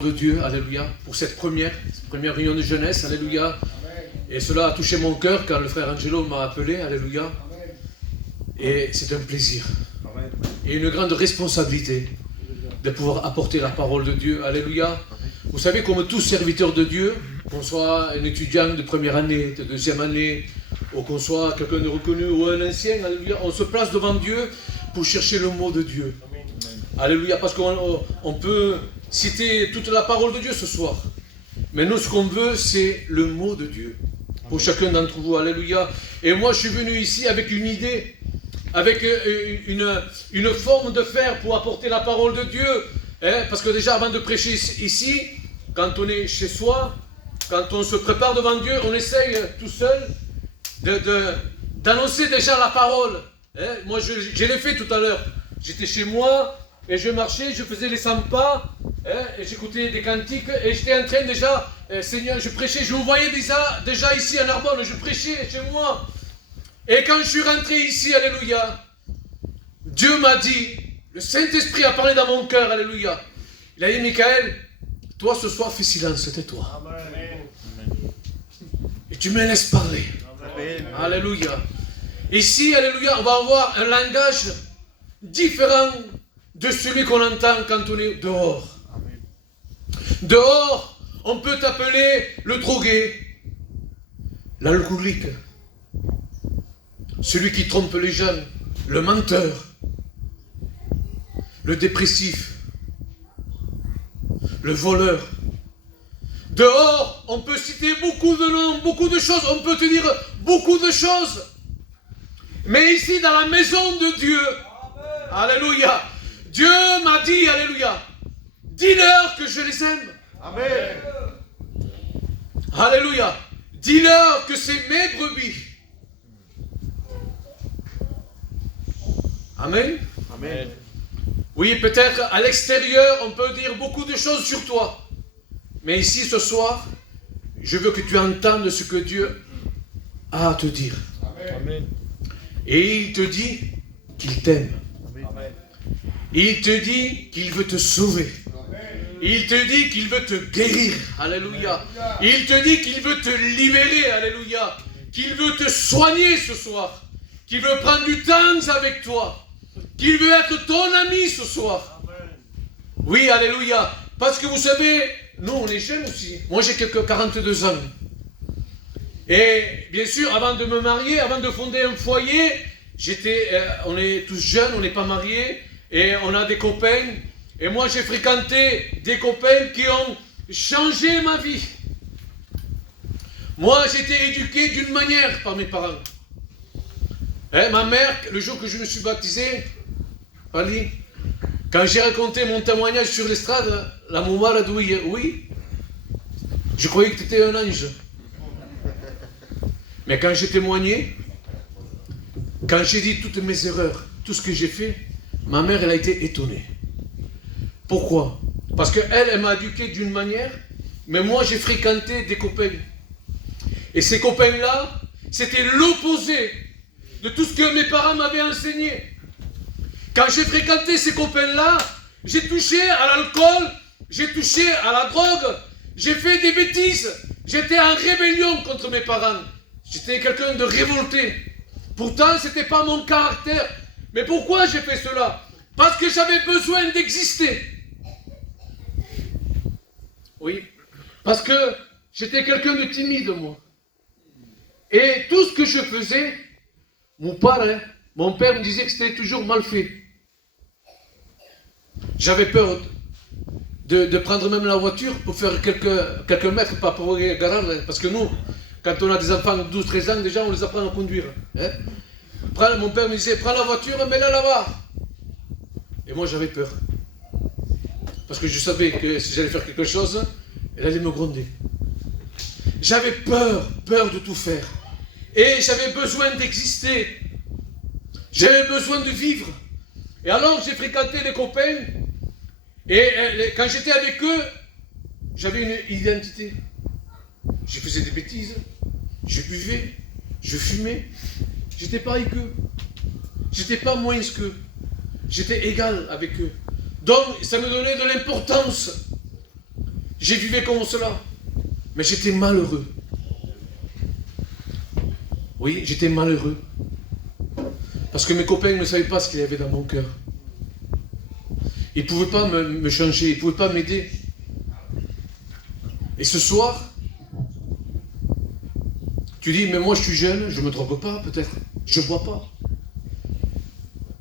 de Dieu, alléluia, pour cette première réunion de jeunesse, alléluia. Et cela a touché mon cœur quand le frère Angelo m'a appelé, alléluia. Et c'est un plaisir et une grande responsabilité de pouvoir apporter la parole de Dieu, alléluia. Vous savez, comme tous serviteurs de Dieu, qu'on soit un étudiant de première année, de deuxième année, ou qu'on soit quelqu'un de reconnu ou un ancien, alléluia, on se place devant Dieu pour chercher le mot de Dieu. Alléluia, parce qu'on peut citer toute la parole de Dieu ce soir. Mais nous, ce qu'on veut, c'est le mot de Dieu. Pour chacun d'entre vous, alléluia. Et moi, je suis venu ici avec une idée, avec une forme de faire pour apporter la parole de Dieu. Hein, parce que déjà, avant de prêcher ici, quand on est chez soi, quand on se prépare devant Dieu, on essaye tout seul d'annoncer déjà la parole. Hein, moi, je l'ai fait tout à l'heure. J'étais chez moi et je marchais, je faisais les 100 pas, hein, et j'écoutais des cantiques et j'étais en train déjà, Seigneur, je prêchais, je vous voyais déjà ici à Narbonne, je prêchais chez moi. Et quand je suis rentré ici, alléluia, Dieu m'a dit, le Saint-Esprit a parlé dans mon cœur, alléluia. Il a dit, Michael, toi ce soir fais silence, tais-toi. Et tu me laisses parler. Amen. Alléluia. Ici, alléluia, on va avoir un langage différent de celui qu'on entend quand on est dehors. Amen. Dehors, on peut t'appeler le drogué, l'alcoolique, celui qui trompe les jeunes, le menteur, le dépressif, le voleur. Dehors, on peut citer beaucoup de noms, beaucoup de choses, on peut te dire beaucoup de choses. Mais ici, dans la maison de Dieu, alléluia, Dieu m'a dit, alléluia, dis-leur que je les aime. Amen. Alléluia. Dis-leur que c'est mes brebis. Amen. Amen. Oui, peut-être à l'extérieur, on peut dire beaucoup de choses sur toi. Mais ici, ce soir, je veux que tu entendes ce que Dieu a à te dire. Amen. Et il te dit qu'il t'aime. Amen. Il te dit qu'il veut te sauver. Amen. Il te dit qu'il veut te guérir. Alléluia. Amen. Il te dit qu'il veut te libérer. Alléluia. Qu'il veut te soigner ce soir. Qu'il veut prendre du temps avec toi. Qu'il veut être ton ami ce soir. Amen. Oui, alléluia. Parce que vous savez, nous on est jeunes aussi. Moi j'ai 42 ans. Et bien sûr, avant de me marier, avant de fonder un foyer, on est tous jeunes, on n'est pas mariés, et on a des copains. Et moi j'ai fréquenté des copains qui ont changé ma vie. Moi j'ai été éduqué d'une manière par mes parents. Hein, ma mère, le jour que je me suis baptisé, Ali, quand j'ai raconté mon témoignage sur l'estrade, la maman a dit oui, je croyais que tu étais un ange. Mais quand j'ai témoigné, quand j'ai dit toutes mes erreurs, tout ce que j'ai fait, ma mère, elle a été étonnée. Pourquoi? Parce qu'elle m'a éduqué d'une manière, mais moi j'ai fréquenté des copains. Et ces copains-là, c'était l'opposé de tout ce que mes parents m'avaient enseigné. Quand j'ai fréquenté ces copains-là, j'ai touché à l'alcool, j'ai touché à la drogue, j'ai fait des bêtises, j'étais en rébellion contre mes parents. J'étais quelqu'un de révolté. Pourtant, ce n'était pas mon caractère. Mais pourquoi j'ai fait cela? Parce que j'avais besoin d'exister. Oui, parce que j'étais quelqu'un de timide, moi. Et tout ce que je faisais, mon père me disait que c'était toujours mal fait. J'avais peur de prendre même la voiture pour faire quelques mètres, pas pour aller garage, parce que nous, quand on a des enfants de 12-13 ans, déjà on les apprend à conduire. Hein? Mon père me disait, prends la voiture, mets-la là-bas. Et moi j'avais peur. Parce que je savais que si j'allais faire quelque chose, elle allait me gronder. J'avais peur de tout faire. Et j'avais besoin d'exister. J'avais besoin de vivre. Et alors j'ai fréquenté les copains. Et quand j'étais avec eux, j'avais une identité. Je faisais des bêtises. Je buvais. Je fumais. J'étais pareil qu'eux. J'étais pas moins qu'eux. J'étais égal avec eux. Donc ça me donnait de l'importance. J'ai vécu comme cela. Mais j'étais malheureux. Oui, j'étais malheureux. Parce que mes copains ne savaient pas ce qu'il y avait dans mon cœur. Ils ne pouvaient pas me changer, ils ne pouvaient pas m'aider. Et ce soir, tu dis, mais moi je suis jeune, je ne me drogue pas peut-être, je ne bois pas.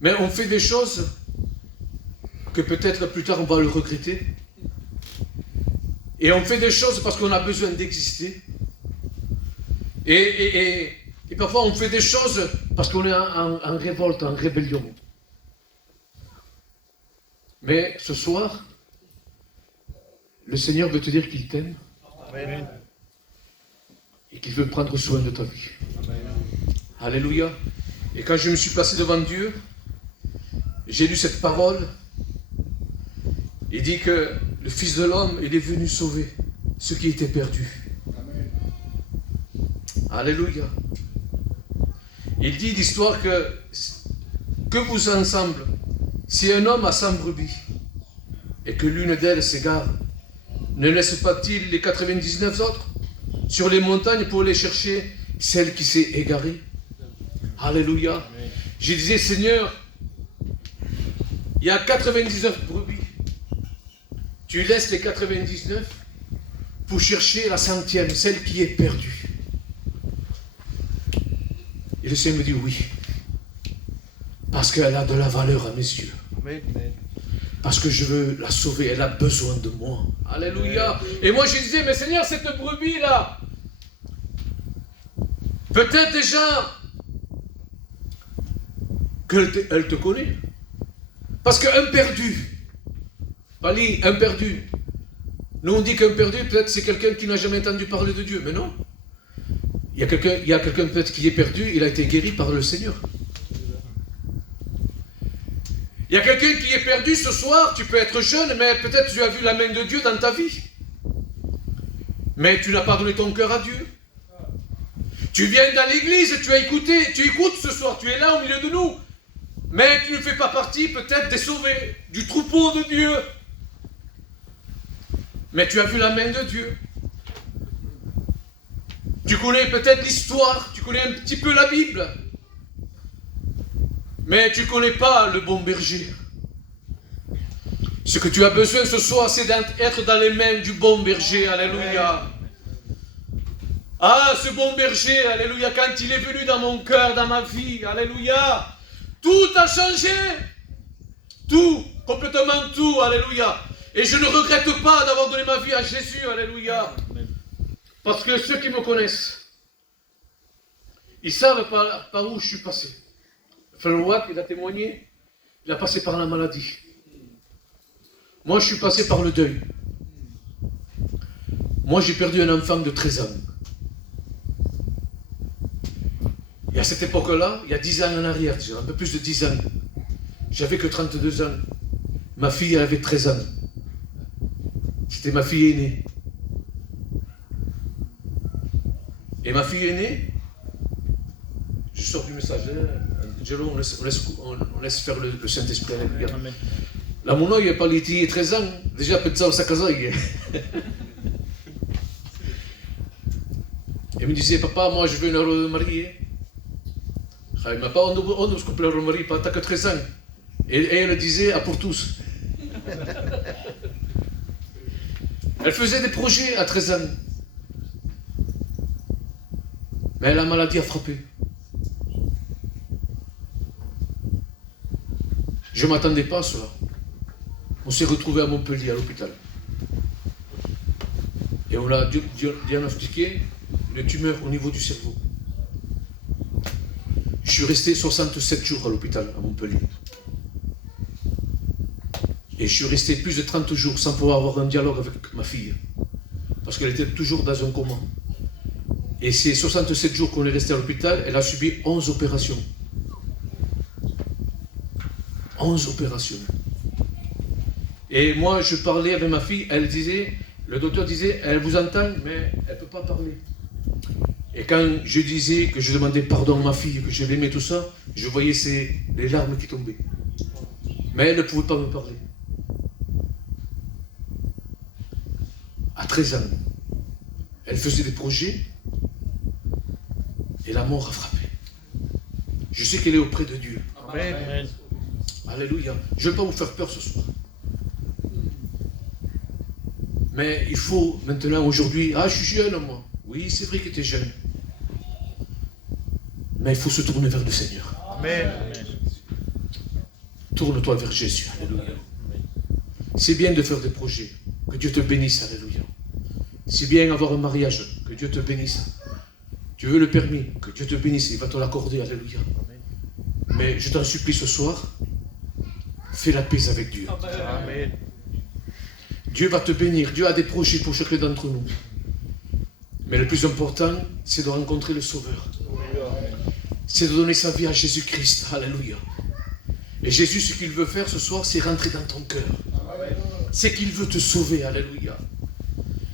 Mais on fait des choses que peut-être plus tard on va le regretter. Et on fait des choses parce qu'on a besoin d'exister. Et parfois on fait des choses parce qu'on est en révolte, en rébellion. Mais ce soir, le Seigneur veut te dire qu'il t'aime. Amen. Et qu'il veut prendre soin de ta vie. Amen. Alléluia. Et quand je me suis placé devant Dieu, j'ai lu cette parole. Il dit que le Fils de l'homme, il est venu sauver ceux qui étaient perdus. Amen. Alléluia. Il dit l'histoire que vous ensemble, si un homme a 100 brebis et que l'une d'elles s'égare, ne laisse pas-il les 99 autres sur les montagnes pour aller chercher celle qui s'est égarée? Alléluia. Amen. Je disais, Seigneur, il y a 99 brebis. Tu laisses les 99 pour chercher la 100e, celle qui est perdue. Et le Seigneur me dit oui. Parce qu'elle a de la valeur à mes yeux. Amen. Parce que je veux la sauver, elle a besoin de moi. Alléluia. Et moi je disais, mais Seigneur, cette brebis-là, peut-être déjà qu'elle te connaît. Parce qu'un perdu, Pali, un perdu, nous on dit qu'un perdu, peut-être c'est quelqu'un qui n'a jamais entendu parler de Dieu, mais non. Il y a quelqu'un peut-être qui est perdu, il a été guéri par le Seigneur. Il y a quelqu'un qui est perdu ce soir, tu peux être jeune, mais peut-être tu as vu la main de Dieu dans ta vie. Mais tu n'as pas donné ton cœur à Dieu. Tu viens dans l'église, tu écoutes ce soir, tu es là au milieu de nous. Mais tu ne fais pas partie peut-être des sauvés, du troupeau de Dieu. Mais tu as vu la main de Dieu. Tu connais peut-être l'histoire, tu connais un petit peu la Bible. Mais tu ne connais pas le bon berger. Ce que tu as besoin ce soir, c'est d'être dans les mains du bon berger. Alléluia. Ah, ce bon berger, alléluia, quand il est venu dans mon cœur, dans ma vie, alléluia, tout a changé. Tout, complètement tout, alléluia. Et je ne regrette pas d'avoir donné ma vie à Jésus, alléluia. Parce que ceux qui me connaissent, ils savent par où je suis passé. Frère Watt, il a témoigné, il a passé par la maladie. Moi, je suis passé par le deuil. Moi, j'ai perdu un enfant de 13 ans. Et à cette époque-là, il y a 10 ans en arrière, un peu plus de 10 ans, j'avais que 32 ans. Ma fille, elle avait 13 ans. C'était ma fille aînée. Et ma fille aînée, je sors du message, Angelo, on laisse faire le Saint-Esprit. La mono, il a pas l'été 13 ans, déjà peut-être ça au Sakazaï. Elle me disait, papa, moi je veux une robe de mariée. Il m'a pas, on ne se coupe la robe de mariée, t'as que 13 ans. Et elle disait, ah pour tous. Elle faisait des projets à 13 ans. Mais la maladie a frappé. Je ne m'attendais pas à cela. On s'est retrouvés à Montpellier, à l'hôpital. Et on a diagnostiqué une tumeur au niveau du cerveau. Je suis resté 67 jours à l'hôpital, à Montpellier. Et je suis resté plus de 30 jours sans pouvoir avoir un dialogue avec ma fille. Parce qu'elle était toujours dans un coma. Et ces 67 jours qu'on est resté à l'hôpital, elle a subi 11 opérations. 11 opérations. Et moi, je parlais avec ma fille, elle disait, le docteur disait, elle vous entend, mais elle ne peut pas parler. Et quand je disais que je demandais pardon à ma fille, que je l'aimais, tout ça, je voyais les larmes qui tombaient. Mais elle ne pouvait pas me parler. À 13 ans, elle faisait des projets et la mort a frappé. Je sais qu'elle est auprès de Dieu. Amen. Alléluia. Je ne veux pas vous faire peur ce soir. Mais il faut maintenant, aujourd'hui, je suis jeune moi. Oui, c'est vrai que tu es jeune. Mais il faut se tourner vers le Seigneur. Amen. Tourne-toi vers Jésus. Alléluia. C'est bien de faire des projets. Que Dieu te bénisse. Alléluia. C'est bien avoir un mariage. Que Dieu te bénisse. Tu veux le permis. Que Dieu te bénisse. Il va te l'accorder. Alléluia. Mais je t'en supplie ce soir. Fais la paix avec Dieu. Amen. Dieu va te bénir. Dieu a des projets pour chacun d'entre nous. Mais le plus important, c'est de rencontrer le Sauveur. C'est de donner sa vie à Jésus-Christ. Alléluia. Et Jésus, ce qu'il veut faire ce soir, c'est rentrer dans ton cœur. C'est qu'il veut te sauver. Alléluia.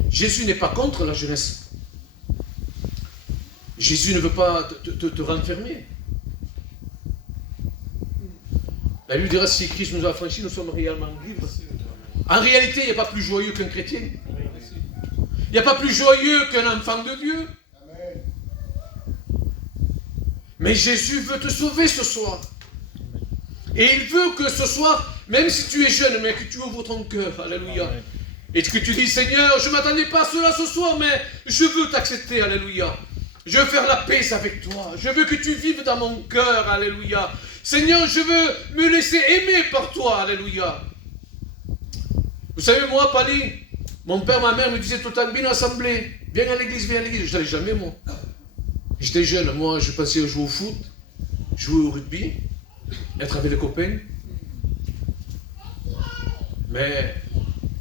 Jésus n'est pas contre la jeunesse. Jésus ne veut pas te renfermer. La Bible dira, si Christ nous a affranchis, nous sommes réellement libres. En réalité, il n'y a pas plus joyeux qu'un chrétien. Il n'y a pas plus joyeux qu'un enfant de Dieu. Mais Jésus veut te sauver ce soir. Et il veut que ce soir, même si tu es jeune, mais que tu ouvres ton cœur. Alléluia. Et que tu dis, Seigneur, je ne m'attendais pas à cela ce soir, mais je veux t'accepter. Alléluia. Je veux faire la paix avec toi. Je veux que tu vives dans mon cœur. Alléluia. Seigneur, je veux me laisser aimer par toi. Alléluia. Vous savez, moi, Pali, mon père, ma mère me disaient tout le temps, viens à l'assemblée, viens à l'église, viens à l'église. Je n'allais jamais, moi. J'étais jeune, moi, je pensais jouer au foot, jouer au rugby, être avec les copains. Mais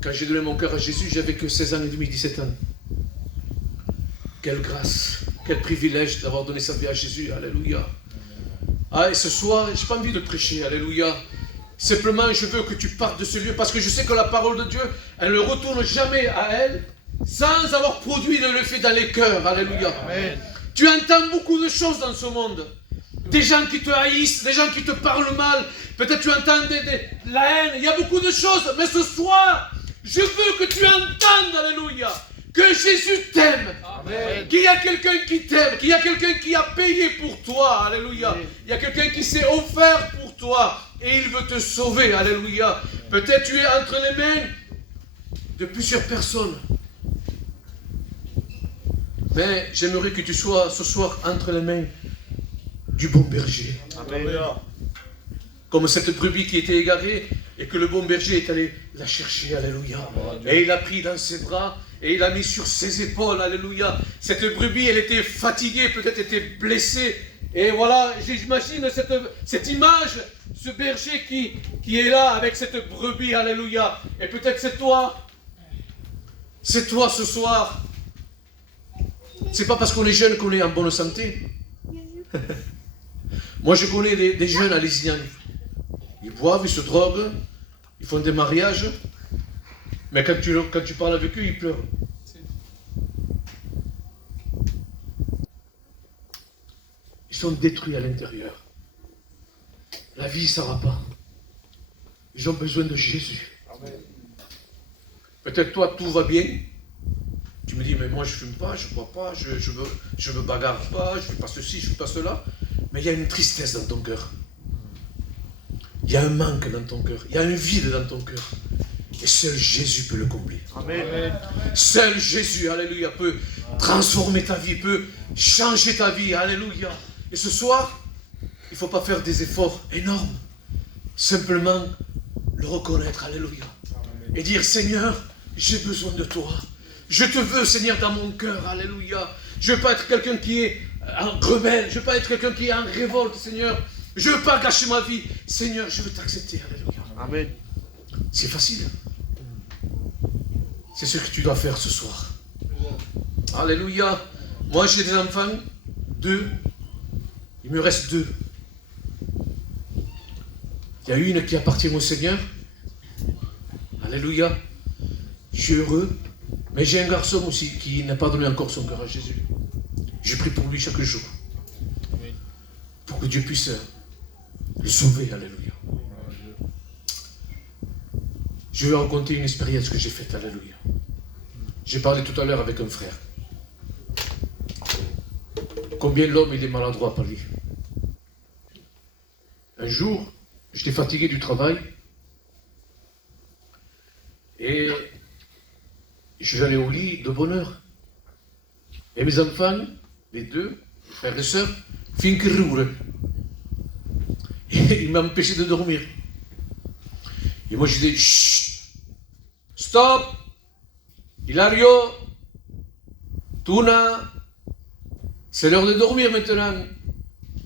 quand j'ai donné mon cœur à Jésus, j'avais que 16 ans et demi, 17 ans. Quelle grâce, quel privilège d'avoir donné sa vie à Jésus. Alléluia. Et ce soir, je n'ai pas envie de prêcher. Alléluia. Simplement, je veux que tu partes de ce lieu parce que je sais que la parole de Dieu, elle ne retourne jamais à elle sans avoir produit de l'effet dans les cœurs. Alléluia. Amen. Tu entends beaucoup de choses dans ce monde. Des gens qui te haïssent, des gens qui te parlent mal. Peut-être tu entends la haine. Il y a beaucoup de choses. Mais ce soir, je veux que tu entendes, alléluia, que Jésus t'aime. Qu'il y a quelqu'un qui t'aime. Qu'il y a quelqu'un qui a payé pour toi. Alléluia. Amen. Il y a quelqu'un qui s'est offert pour toi. Et il veut te sauver. Alléluia. Peut-être tu es entre les mains de plusieurs personnes. Mais j'aimerais que tu sois ce soir entre les mains du bon berger. Amen. Comme cette brebis qui était égarée et que le bon berger est allé la chercher. Alléluia. Et il l'a pris dans ses bras et il l'a mis sur ses épaules. Alléluia. Cette brebis, elle était fatiguée, peut-être était blessée. Et voilà, j'imagine cette image, ce berger qui est là avec cette brebis. Alléluia. Et peut-être c'est toi. C'est toi ce soir. C'est pas parce qu'on est jeune qu'on est en bonne santé. Moi, je connais des jeunes à Lézignan. Ils boivent, ils se droguent, ils font des mariages. Mais quand tu parles avec eux, ils pleurent. Ils sont détruits à l'intérieur. La vie, ça ne va pas. Ils ont besoin de Jésus. Peut-être toi, tout va bien. Tu me dis, mais moi je ne fume pas, je ne bois pas, je me bagarre pas, je ne fais pas ceci, je ne fais pas cela. Mais il y a une tristesse dans ton cœur. Il y a un manque dans ton cœur. Il y a un vide dans ton cœur. Et seul Jésus peut le combler. Amen. Seul Jésus, alléluia, peut transformer ta vie, peut changer ta vie. Alléluia. Et ce soir, il ne faut pas faire des efforts énormes. Simplement le reconnaître. Alléluia. Et dire, Seigneur, j'ai besoin de toi. Je te veux, Seigneur, dans mon cœur. Alléluia. Je ne veux pas être quelqu'un qui est en rebelle. Je ne veux pas être quelqu'un qui est en révolte, Seigneur. Je ne veux pas gâcher ma vie. Seigneur, je veux t'accepter. Alléluia. Amen. C'est facile. C'est ce que tu dois faire ce soir. Alléluia. Moi, j'ai des enfants. 2. Il me reste 2. Il y a une qui appartient au Seigneur. Alléluia. Je suis heureux. Mais j'ai un garçon aussi qui n'a pas donné encore son cœur à Jésus. Je prie pour lui chaque jour. Pour que Dieu puisse le sauver. Alléluia. Je vais raconter une expérience que j'ai faite. Alléluia. J'ai parlé tout à l'heure avec un frère. Combien l'homme il est maladroit par lui. Un jour, j'étais fatigué du travail et je vais aller au lit de bonne heure. Et mes enfants, les deux, frères et sœurs, finkeroeren. Et il m'a empêché de dormir. Et moi je dis, chut, stop, Hilario, Tuna, c'est l'heure de dormir maintenant.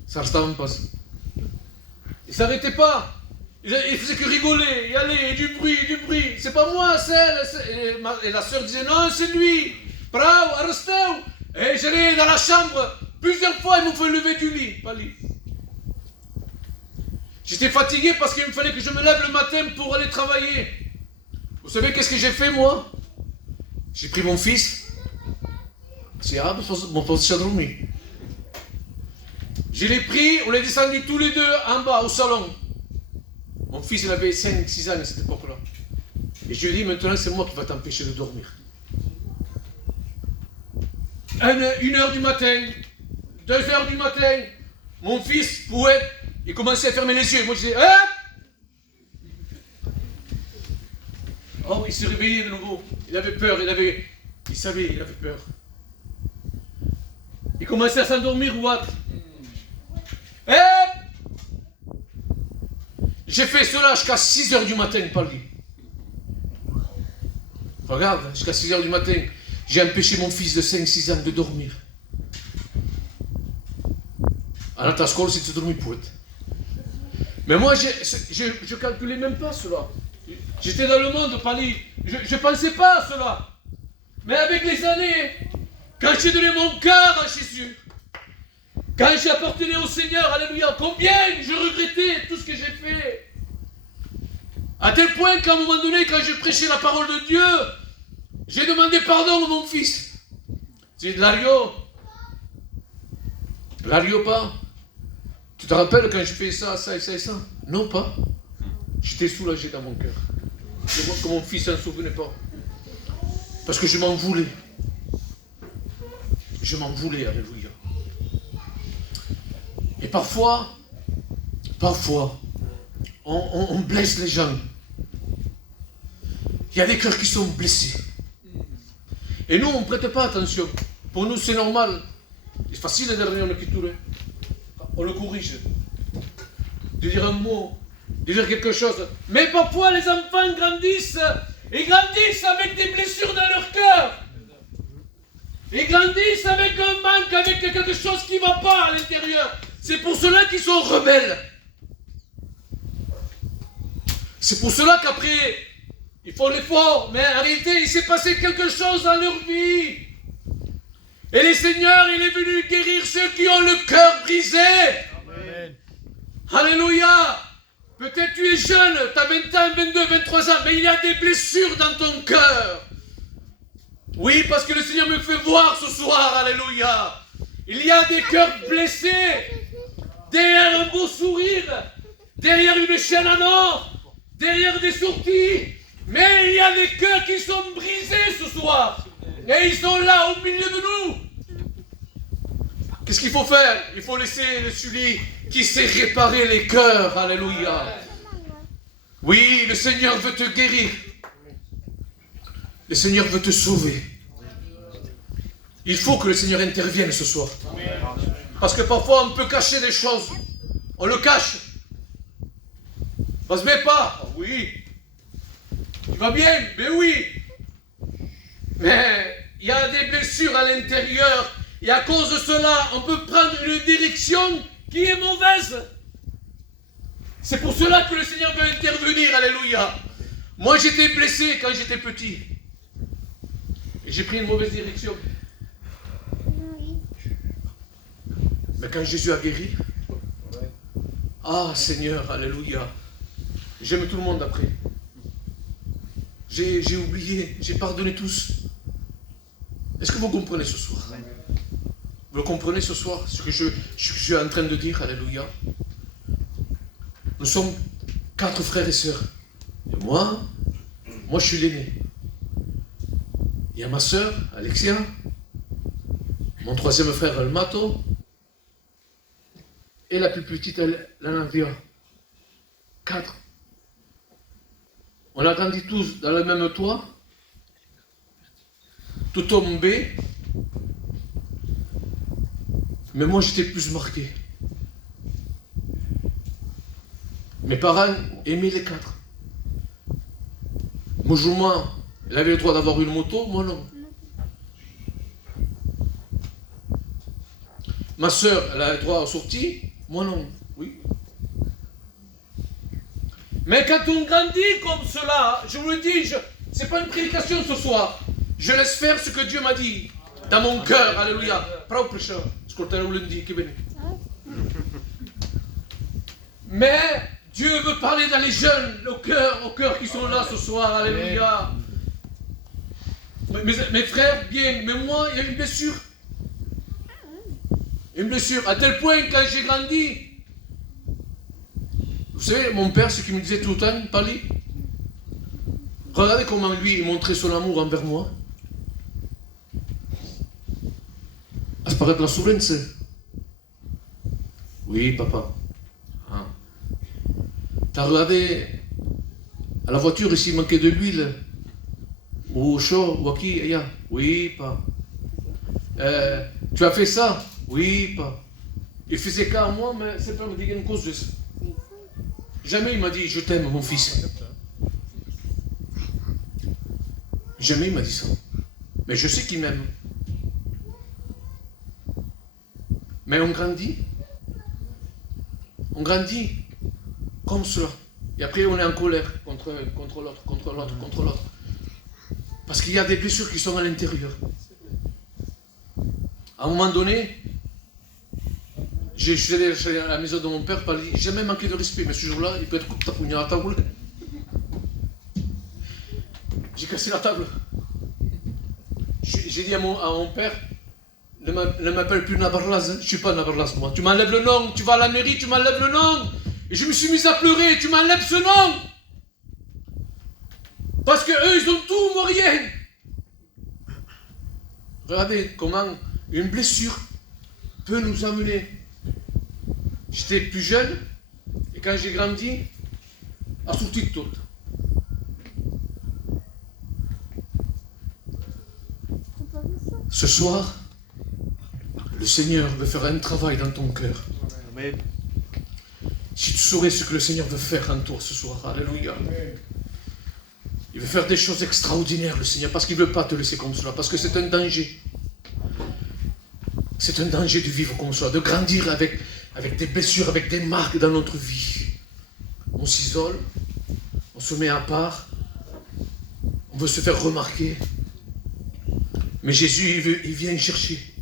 Ça restait passe. Il ne s'arrêtait pas. Il faisait que rigoler, y aller, et du bruit. C'est pas moi, et la sœur disait, non, c'est lui. Bravo, arrestez-vous. Et j'allais dans la chambre. Plusieurs fois, ils m'ont fait lever du lit. Pas lit. J'étais fatigué parce qu'il me fallait que je me lève le matin pour aller travailler. Vous savez qu'est-ce que j'ai fait, moi? J'ai pris mon fils. C'est arabe, mon fils a dormi. Je l'ai pris, on est descendu tous les deux en bas, au salon. Mon fils, il avait 5-6 ans à cette époque-là. Et je lui ai dit, maintenant, c'est moi qui va t'empêcher de dormir. 1h du matin, 2h du matin, mon fils, poète, il commençait à fermer les yeux. Moi, je disais, hein? Oh, il s'est réveillé de nouveau. Il avait peur, il savait, il avait peur. Il commençait à s'endormir, what? J'ai fait cela jusqu'à 6h du matin, pas lui. Regarde, jusqu'à 6h du matin, j'ai empêché mon fils de 5-6 ans de dormir. À la school, c'est de dormir pour être. Mais moi, je calculais même pas cela. J'étais dans le monde, Pali. Je ne pensais pas à cela. Mais avec les années, quand j'ai donné mon cœur à Jésus, quand j'ai appartenu au Seigneur, alléluia, combien je regrettais tout ce que j'ai fait. À tel point qu'à un moment donné, quand je prêchais la parole de Dieu, j'ai demandé pardon à mon fils. J'ai dit, Lario pas. Tu te rappelles quand je fais ça, ça et ça et ça? Non, pas. J'étais soulagé dans mon cœur. Je vois que mon fils ne s'en souvenait pas. Parce que je m'en voulais. Je m'en voulais, alléluia. Et parfois, on blesse les gens. Il y a des cœurs qui sont blessés. Et nous, on ne prête pas attention. Pour nous, c'est normal. C'est facile de dire une écriture. On le corrige. De dire un mot, de dire quelque chose. Mais parfois, les enfants grandissent. Ils grandissent avec des blessures dans leur cœur. Ils grandissent avec un manque, avec quelque chose qui ne va pas à l'intérieur. C'est pour cela qu'ils sont rebelles. C'est pour cela qu'après, ils font l'effort. Mais en réalité, il s'est passé quelque chose dans leur vie. Et le Seigneur, il est venu guérir ceux qui ont le cœur brisé. Amen. Alléluia. Peut-être tu es jeune, tu as 20 ans, 22, 23 ans, mais il y a des blessures dans ton cœur. Oui, parce que le Seigneur me fait voir ce soir, alléluia. Il y a des cœurs blessés. Derrière un beau sourire, derrière une chaîne en or, derrière des sorties. Mais il y a des cœurs qui sont brisés ce soir. Et ils sont là au milieu de nous. Qu'est-ce qu'il faut faire? Il faut laisser celui qui sait réparer les cœurs. Alléluia. Oui, le Seigneur veut te guérir. Le Seigneur veut te sauver. Il faut que le Seigneur intervienne ce soir. Parce que parfois on peut cacher des choses. On le cache. On ne se met pas. Oh, oui. Tu vas bien? Mais oui. Mais il y a des blessures à l'intérieur. Et à cause de cela, on peut prendre une direction qui est mauvaise. C'est pour cela que le Seigneur veut intervenir. Alléluia. Moi j'étais blessé quand j'étais petit. Et j'ai pris une mauvaise direction. Mais quand Jésus a guéri, ah Seigneur, alléluia, j'aime tout le monde après. J'ai oublié, j'ai pardonné tous. Est-ce que vous comprenez ce soir? Vous le comprenez ce soir, ce que je suis en train de dire, alléluia. Nous sommes 4 frères et sœurs. Et moi je suis l'aîné. Il y a ma soeur, Alexia, mon troisième frère, El Mato, et la plus petite, la Navia. 4. On a grandi tous dans le même toit, tout tombé, mais moi j'étais plus marqué. Mes parents aimaient les 4. Moujouman, il avait le droit d'avoir une moto, moi non. Ma soeur, elle a le droit à sortie, moi non. Oui. Mais quand on grandit comme cela, je vous le dis, c'est pas une prédication ce soir. Je laisse faire ce que Dieu m'a dit dans mon cœur. Alléluia. Propre cher. Mais Dieu veut parler dans les jeunes, au cœur qui sont là ce soir. Alléluia. Mes frères, bien, mais moi, il y a une blessure. Une blessure, à tel point, quand j'ai grandi, vous savez, mon père, ce qu'il me disait tout le temps, Pali, regardez comment lui, il montrait son amour envers moi. Ça paraît la souffrance. Oui, papa. Ah. T'as regardé à la voiture, ici, il manquait de l'huile. Ou au chaud, ou à qui, oui, pas. Tu as fait ça? Oui, pas. Il faisait qu'à moi, mais c'est pas me dire une cause de ça. Jamais il m'a dit, je t'aime, mon fils. Jamais il m'a dit ça. Mais je sais qu'il m'aime. Mais on grandit. On grandit comme cela. Et après, on est en colère contre l'autre. Parce qu'il y a des blessures qui sont à l'intérieur. À un moment donné, je suis allé à la maison de mon père, j'ai jamais manqué de respect, mais ce jour-là, il peut être tapouillé à la table. J'ai cassé la table. J'ai dit à mon père, ne m'appelle plus Nabarlaz, je ne suis pas Nabarlaz moi. Tu m'enlèves le nom, tu vas à la mairie, tu m'enlèves le nom. Et je me suis mis à pleurer, tu m'enlèves ce nom. Parce que eux, ils ont tout, moi rien. Regardez comment une blessure peut nous amener. J'étais plus jeune, et quand j'ai grandi, à sortir tout. Ce soir, le Seigneur veut faire un travail dans ton cœur. Amen. Si tu saurais ce que le Seigneur veut faire en toi ce soir, alléluia. Il veut faire des choses extraordinaires, le Seigneur, parce qu'il ne veut pas te laisser comme cela, parce que c'est un danger. C'est un danger de vivre comme cela, de grandir avec des blessures, avec des marques dans notre vie. On s'isole, on se met à part, on veut se faire remarquer. Mais Jésus, il vient chercher.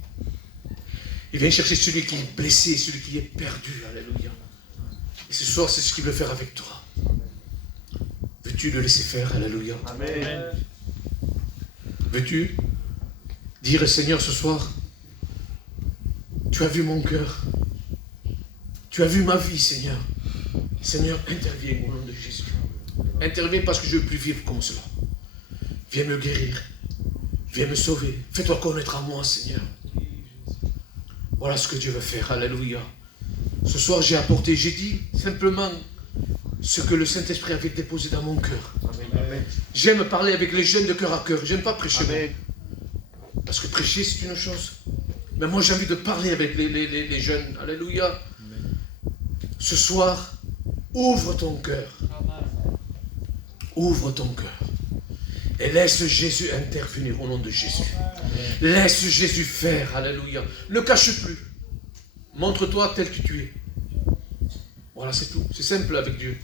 Il vient chercher celui qui est blessé, celui qui est perdu. Alléluia. Et ce soir, c'est ce qu'il veut faire avec toi. Veux-tu le laisser faire? Alléluia. Amen. Veux-tu dire, Seigneur, ce soir, tu as vu mon cœur. Tu as vu ma vie, Seigneur. Seigneur, interviens au nom de Jésus. Interviens parce que je ne veux plus vivre comme cela. Viens me guérir. Viens me sauver. Fais-toi connaître à moi, Seigneur. Voilà ce que Dieu veut faire. Alléluia. Ce soir, j'ai dit simplement ce que le Saint-Esprit avait déposé dans mon cœur. Amen. J'aime parler avec les jeunes de cœur à cœur. J'aime pas prêcher. Amen. Parce que prêcher, c'est une chose. Mais moi, j'ai envie de parler avec les jeunes. Alléluia. Amen. Ce soir, ouvre ton cœur. Ouvre ton cœur. Et laisse Jésus intervenir au nom de Jésus. Laisse Jésus faire. Alléluia. Ne cache plus. Montre-toi tel que tu es. Voilà, c'est tout. C'est simple avec Dieu.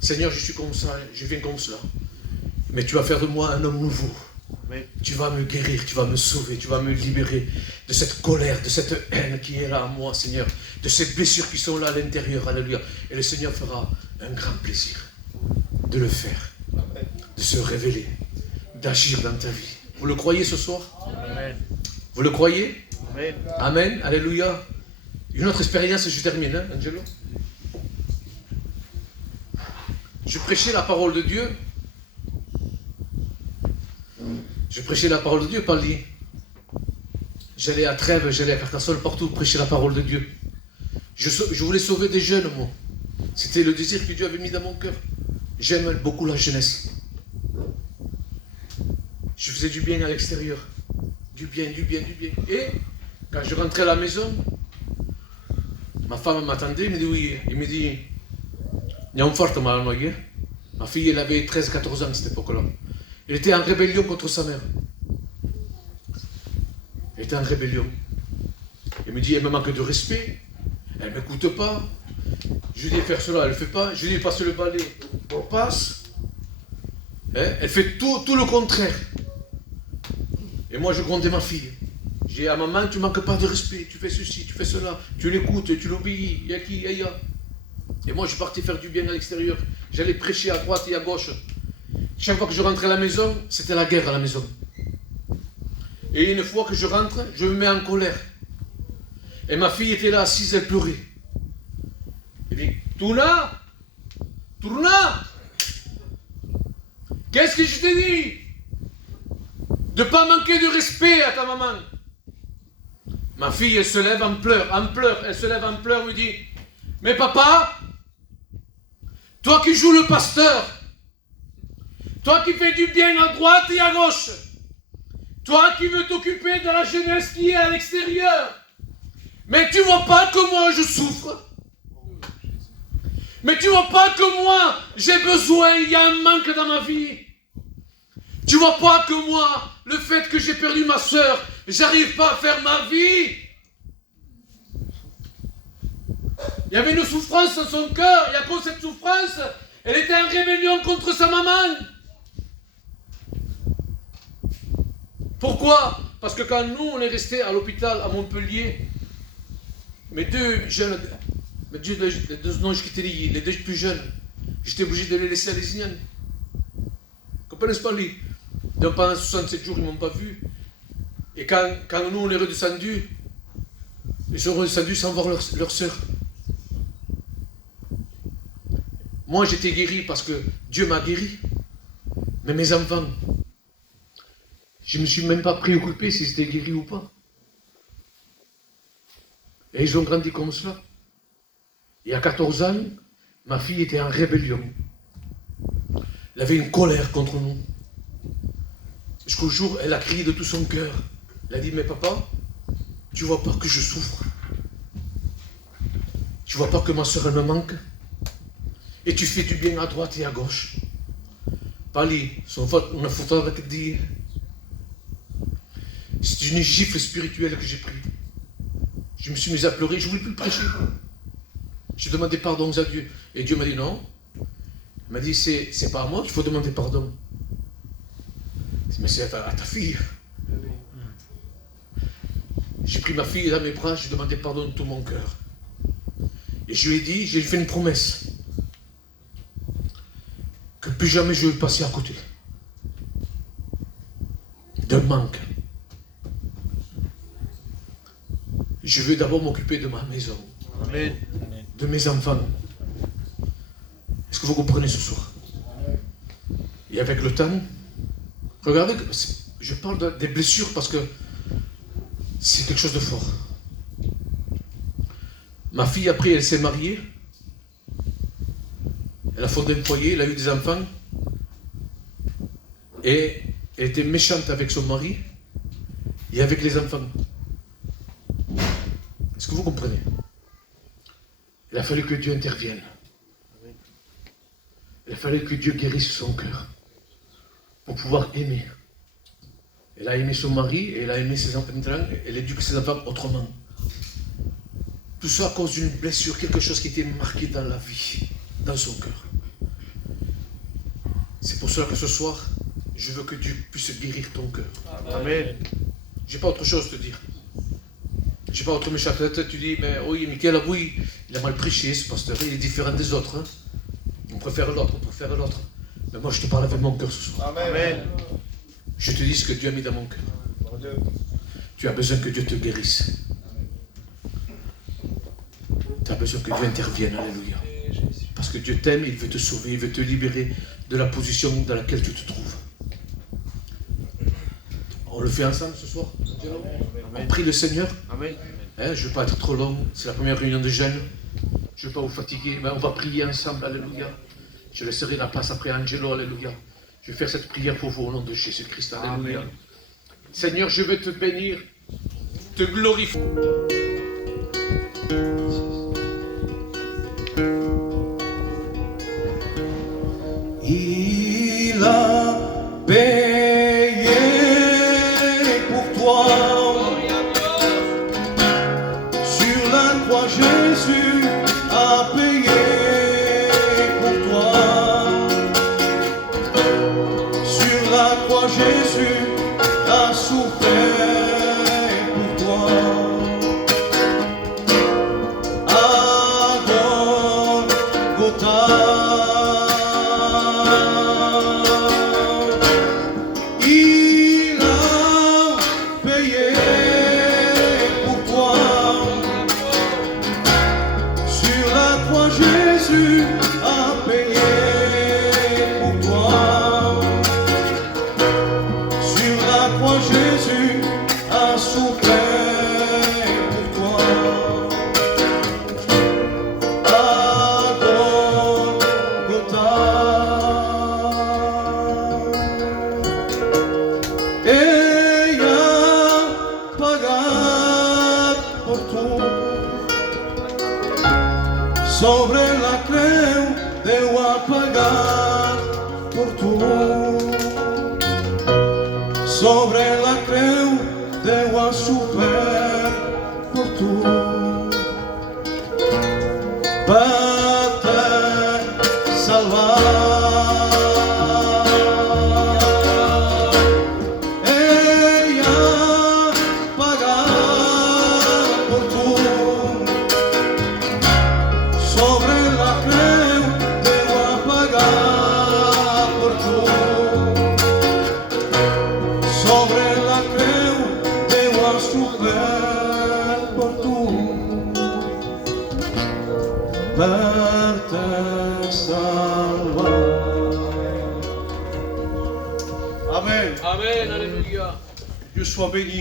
Seigneur, je suis comme ça. Je viens comme cela. Mais tu vas faire de moi un homme nouveau. Tu vas me guérir. Tu vas me sauver. Tu vas me libérer de cette colère, de cette haine qui est là en moi, Seigneur. De ces blessures qui sont là à l'intérieur. Alléluia. Et le Seigneur fera un grand plaisir de le faire. De se révéler. D'agir dans ta vie. Vous le croyez ce soir? Amen. Vous le croyez? Amen. Amen. Alléluia. Une autre expérience, je termine, hein, Angelo. Je prêchais la parole de Dieu. Je prêchais la parole de Dieu, pas lui. J'allais à Trèves, j'allais à Carcassonne, partout prêcher la parole de Dieu. Je voulais sauver des jeunes, moi. C'était le désir que Dieu avait mis dans mon cœur. J'aime beaucoup la jeunesse. Je faisais du bien à l'extérieur. Du bien, du bien, du bien. Et quand je rentrais à la maison, ma femme m'attendait, il me dit oui. Il me dit, il y a un fort mal noyé. Ma fille, elle avait 13-14 ans à cette époque-là. Elle était en rébellion contre sa mère. Elle était en rébellion. Elle me dit, elle me manque de respect. Elle ne m'écoute pas. Je lui dis, faire cela, elle ne fait pas. Je lui dis, passe le balai. On passe. Hein? Elle fait tout le contraire. Et moi, je grondais ma fille. J'ai dit à maman, tu ne manques pas de respect. Tu fais ceci, tu fais cela. Tu l'écoutes, tu l'obéis. Il y a qui, il y a. Et moi, je partais faire du bien à l'extérieur. J'allais prêcher à droite et à gauche. Chaque fois que je rentrais à la maison, c'était la guerre à la maison. Et une fois que je rentre, je me mets en colère. Et ma fille était là assise, elle pleurait. Elle dit, Tourna, qu'est-ce que je t'ai dit? De ne pas manquer de respect à ta maman. Ma fille, elle se lève en pleurs, elle se lève en pleurs, me dit, mais papa, toi qui joues le pasteur, toi qui fais du bien à droite et à gauche, toi qui veux t'occuper de la jeunesse qui est à l'extérieur, mais tu vois pas que moi je souffre? Mais tu vois pas que moi j'ai besoin, il y a un manque dans ma vie? Tu vois pas que moi, le fait que j'ai perdu ma soeur, j'arrive pas à faire ma vie? Il y avait une souffrance dans son cœur, et à cause de cette souffrance, elle était en rébellion contre sa maman. Pourquoi? Parce que quand nous, on est restés à l'hôpital à Montpellier, mes deux jeunes, les deux non, je quittais les deux plus jeunes, j'étais obligé de les laisser à Lézignan. Comprenez-vous pas, lui? Donc pendant 67 jours, ils ne m'ont pas vu. Et quand nous, on est redescendus, ils sont redescendus sans voir leur sœur. Moi, j'étais guéri parce que Dieu m'a guéri. Mais mes enfants, je ne me suis même pas préoccupé s'ils étaient guéris ou pas. Et ils ont grandi comme cela. Et à 14 ans, ma fille était en rébellion. Elle avait une colère contre nous. Jusqu'au jour, elle a crié de tout son cœur. Elle a dit, mais papa, tu vois pas que je souffre? Tu vois pas que ma soeur me manque? Et tu fais du bien à droite et à gauche. Pali, on a foutu avec dire. C'est une gifle spirituelle que j'ai pris. Je me suis mis à pleurer, je ne voulais plus prêcher. J'ai demandé pardon à Dieu. Et Dieu m'a dit non. Il m'a dit, c'est pas à moi qu'il faut demander pardon. Mais c'est à ta fille. J'ai pris ma fille dans mes bras, j'ai demandé pardon de tout mon cœur. Et je lui ai dit, j'ai fait une promesse. Que plus jamais je vais passer à côté. D'un manque. Je veux d'abord m'occuper de ma maison. Amen. De mes enfants. Est-ce que vous comprenez ce soir? Et avec le temps, regardez, je parle des blessures parce que c'est quelque chose de fort. Ma fille, après, elle s'est mariée. Elle a fondé un foyer, elle a eu des enfants. Et elle était méchante avec son mari et avec les enfants. Est-ce que vous comprenez? Il a fallu que Dieu intervienne. Il a fallu que Dieu guérisse son cœur pour pouvoir aimer. Elle a aimé son mari et elle a aimé ses enfants. Elle éduque ses enfants autrement. Tout ça à cause d'une blessure, quelque chose qui était marqué dans la vie, dans son cœur. C'est pour cela que ce soir, je veux que Dieu puisse guérir ton cœur. Amen. Je n'ai pas autre chose à te dire. Je n'ai pas autre méchanceté. Tu dis, mais oui, Michael, oui, il a mal prêché, ce pasteur, il est différent des autres. Hein. On préfère l'autre, Mais moi, je te parle avec mon cœur ce soir. Amen. Je te dis ce que Dieu a mis dans mon cœur. Tu as besoin que Dieu te guérisse. Tu as besoin que Dieu intervienne. Alléluia. Parce que Dieu t'aime, il veut te sauver, il veut te libérer de la position dans laquelle tu te trouves. On le fait ensemble ce soir. On prie le Seigneur. Amen. Hein, je ne veux pas être trop long, c'est la première réunion de jeûne. Je ne veux pas vous fatiguer, mais on va prier ensemble, alléluia. Je laisserai la place après Angelo, alléluia. Je vais faire cette prière pour vous au nom de Jésus-Christ, alléluia. Amen. Seigneur, je veux te bénir, te glorifier. Il a payé pour toi. Sur la croix, Jésus a payé pour toi. Sur la croix, Jésus a souffert pour toi. À Golgotha. Jésus a payé pour toi. Sur la croix, Jésus a souffert pour toi. À Golgotha. Ella pagat por tu. Sobre la creu Déu ha pagat por tu. Sobre la creu Déu ha sofert por tu. Per te salvar. Ell ha pagat por tu. Sobre la creu Déu ha pagat por tu. Sobre la creu Déu ha sofert per tu. Per te salvar. Amen. Amen, alléluia. Dieu soit béni.